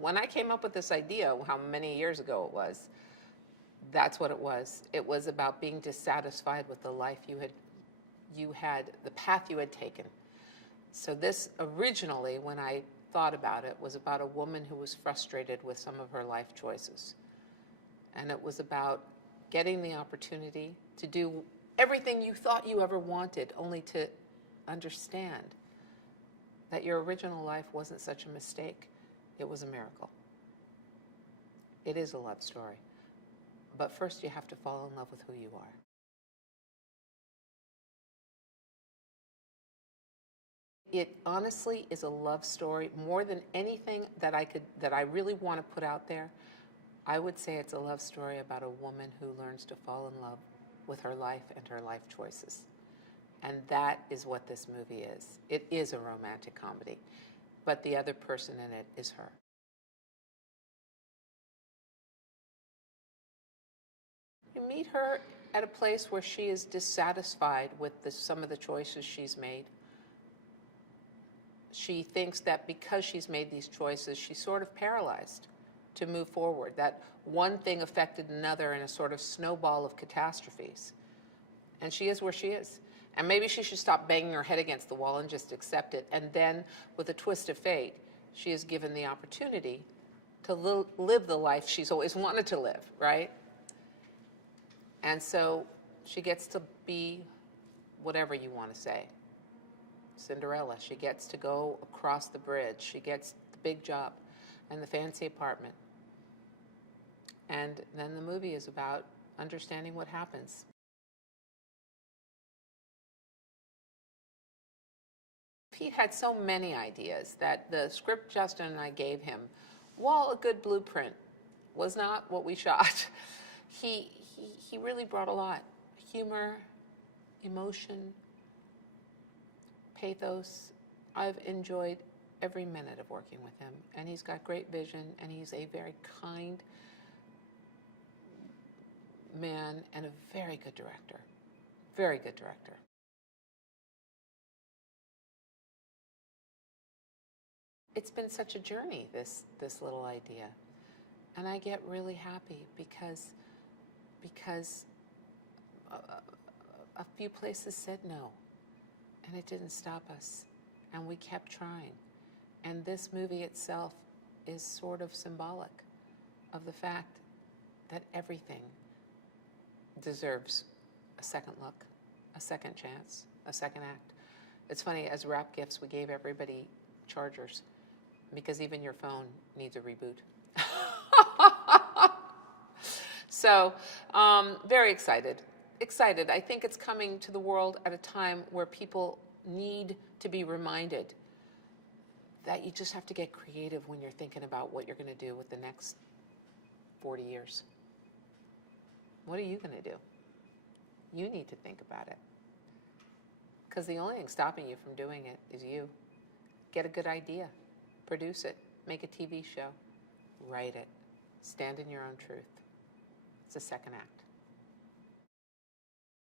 When I came up with this idea, how many years ago it was, that's what it was. It was about being dissatisfied with the life you had, the path you had taken. So this originally, when I thought about it, was about a woman who was frustrated with some of her life choices. And it was about getting the opportunity to do everything you thought you ever wanted, only to understand that your original life wasn't such a mistake. It was a miracle. It is a love story. But first you have to fall in love with who you are. It honestly is a love story more than anything that I really want to put out there. I would say it's a love story about a woman who learns to fall in love with her life and her life choices. And that is what this movie is. It is a romantic comedy, but the other person in it is her. You meet her at a place where she is dissatisfied with some of the choices she's made. She thinks that because she's made these choices, she's sort of paralyzed to move forward. That one thing affected another in a sort of snowball of catastrophes. And she is where she is. And maybe she should stop banging her head against the wall and just accept it. And then, with a twist of fate, she is given the opportunity to live the life she's always wanted to live, right? And so she gets to be whatever you want to say. Cinderella. She gets to go across the bridge. She gets the big job and the fancy apartment. And then the movie is about understanding what happens. Pete had so many ideas that the script Justin and I gave him, while a good blueprint, was not what we shot. He really brought a lot. Humor, emotion, pathos. I've enjoyed every minute of working with him, and he's got great vision, and he's a very kind man and a very good director. Very good director. It's been such a journey, this little idea. And I get really happy because a few places said no, and it didn't stop us, and we kept trying. And this movie itself is sort of symbolic of the fact that everything deserves a second look, a second chance, a second act. It's funny, as wrap gifts, we gave everybody chargers, because even your phone needs a reboot. So, very excited. Excited. I think it's coming to the world at a time where people need to be reminded that you just have to get creative when you're thinking about what you're going to do with the next 40 years. What are you going to do? You need to think about it. Because the only thing stopping you from doing it is you. Get a good idea. Produce it. Make a TV show. Write it. Stand in your own truth. It's a second act.